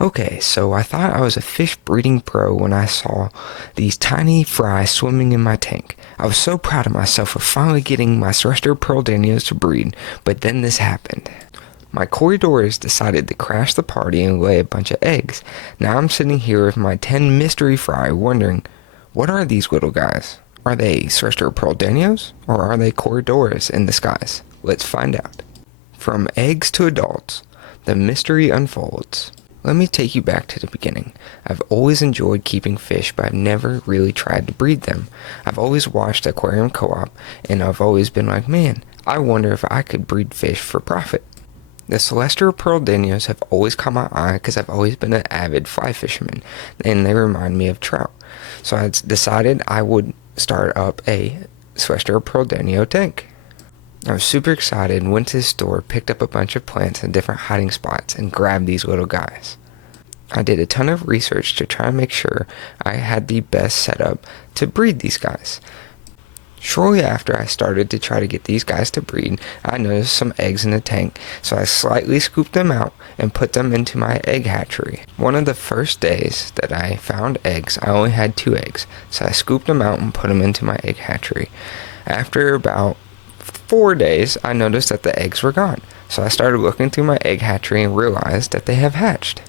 Okay, so I thought I was a fish breeding pro when I saw these tiny fry swimming in my tank. I was so proud of myself for finally getting my Celestial Pearl Danios to breed, but then this happened. My Corydoras decided to crash the party and lay a bunch of eggs. Now I'm sitting here with my 10 mystery fry wondering, what are these little guys? Are they Celestial Pearl Danios, or are they Corydoras in disguise? Let's find out. From eggs to adults, the mystery unfolds. Let me take you back to the beginning. I've always enjoyed keeping fish, but I've never really tried to breed them. I've always watched Aquarium Co-op, and I've always been like, man, I wonder if I could breed fish for profit. The Celestial Pearl Danios have always caught my eye because I've always been an avid fly fisherman, and they remind me of trout. So I decided I would start up a Celestial Pearl Danio tank. I was super excited and went to the store, picked up a bunch of plants in different hiding spots, and grabbed these little guys. I did a ton of research to try and make sure I had the best setup to breed these guys. Shortly after I started to try to get these guys to breed, I noticed some eggs in the tank, so I slightly scooped them out and put them into my egg hatchery. One of the first days that I found eggs, I only had 2 eggs, so I scooped them out and put them into my egg hatchery. After about 4 days, I noticed that the eggs were gone, so I started looking through my egg hatchery and realized that they have hatched.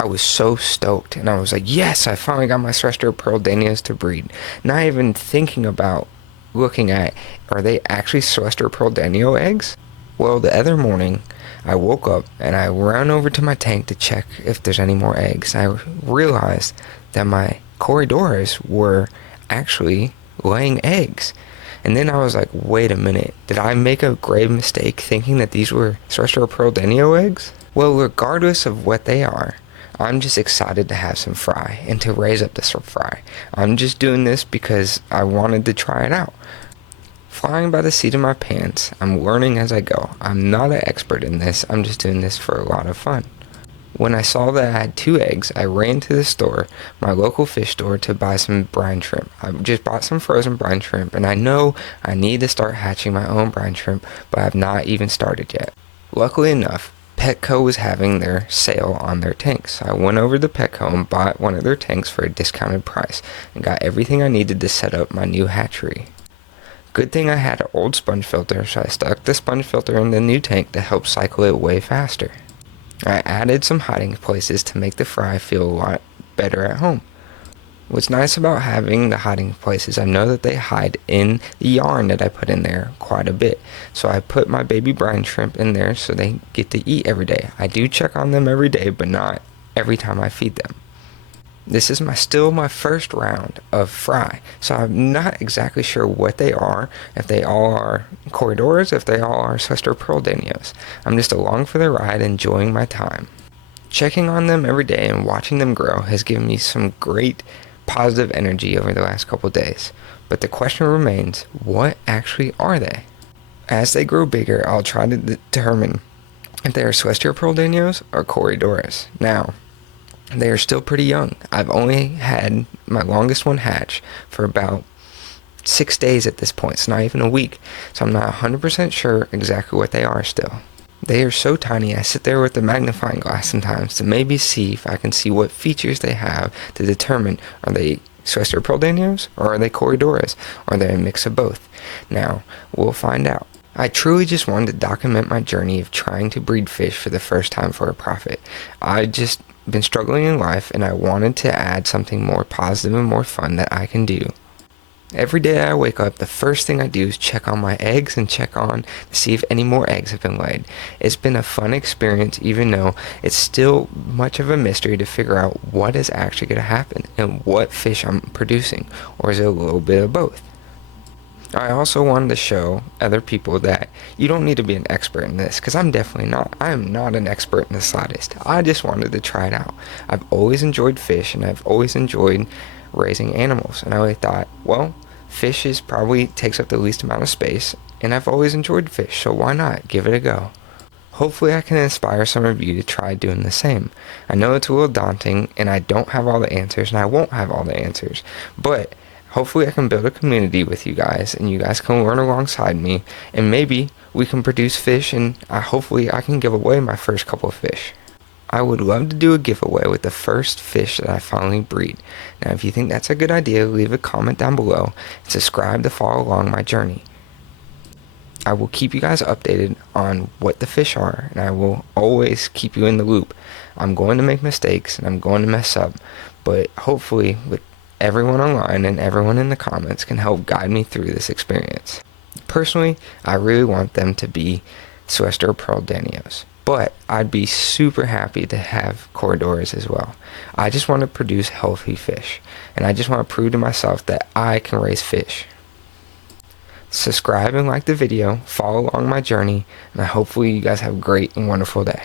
I was so stoked, and I was like, yes, I finally got my Celestial Pearl Danios to breed. Not even thinking about looking at, are they actually Celestial Pearl Danio eggs? Well, the other morning, I woke up and I ran over to my tank to check if there's any more eggs. I realized that my Corydoras were actually laying eggs. And then I was like, wait a minute, did I make a grave mistake thinking that these were Celestial Pearl Danio eggs? Well, regardless of what they are, I'm just excited to have some fry and to raise up this fry. I'm just doing this because I wanted to try it out. Flying by the seat of my pants, I'm learning as I go. I'm not an expert in this, I'm just doing this for a lot of fun. When I saw that I had 2 eggs, I ran to the store, my local fish store, to buy some brine shrimp. I just bought some frozen brine shrimp, and I know I need to start hatching my own brine shrimp, but I have not even started yet. Luckily enough, Petco was having their sale on their tanks. So I went over to Petco and bought one of their tanks for a discounted price, and got everything I needed to set up my new hatchery. Good thing I had an old sponge filter, so I stuck the sponge filter in the new tank to help cycle it way faster. I added some hiding places to make the fry feel a lot better at home. What's nice about having the hiding places, I know that they hide in the yarn that I put in there quite a bit. So I put my baby brine shrimp in there so they get to eat every day. I do check on them every day, but not every time I feed them. This is still my first round of fry, so I'm not exactly sure what they are, if they all are Corydoras, if they all are Celestial Pearl Danios. I'm just along for the ride, enjoying my time. Checking on them every day and watching them grow has given me some great positive energy over the last couple days. But the question remains, what actually are they? As they grow bigger, I'll try to determine if they are Celestial Pearl Danios or Corydoras. Now, they are still pretty young. I've only had my longest one hatch for about 6 days at this point. It's not even a week. So I'm not 100% sure exactly what they are still. They are so tiny, I sit there with a magnifying glass sometimes to maybe see if I can see what features they have to determine, are they Celestial Pearl Danios or are they Corydoras, or are they a mix of both? Now, we'll find out. I truly just wanted to document my journey of trying to breed fish for the first time for a profit. I just been struggling in life, and I wanted to add something more positive and more fun that I can do. Every day I wake up, the first thing I do is check on my eggs and check on to see if any more eggs have been laid. It's been a fun experience, even though it's still much of a mystery to figure out what is actually going to happen and what fish I'm producing, or is it a little bit of both? I also wanted to show other people that you don't need to be an expert in this, because I'm definitely not. I am not an expert in the slightest. I just wanted to try it out. I've always enjoyed fish, and I've always enjoyed raising animals, and I really thought, well, fish probably takes up the least amount of space, and I've always enjoyed fish, so why not give it a go? Hopefully I can inspire some of you to try doing the same. I know it's a little daunting, and I don't have all the answers, and I won't have all the answers, but hopefully I can build a community with you guys, and you guys can learn alongside me, and maybe we can produce fish, and hopefully I can give away my first couple of fish. I would love to do a giveaway with the first fish that I finally breed. Now, if you think that's a good idea, leave a comment down below and subscribe to follow along my journey. I will keep you guys updated on what the fish are, and I will always keep you in the loop. I'm going to make mistakes and I'm going to mess up, but hopefully with everyone online and everyone in the comments can help guide me through this experience. Personally, I really want them to be Celestial Pearl Danios, but I'd be super happy to have Corydoras as well. I just want to produce healthy fish, and I just want to prove to myself that I can raise fish. Subscribe and like the video, follow along my journey, and hopefully you guys have a great and wonderful day.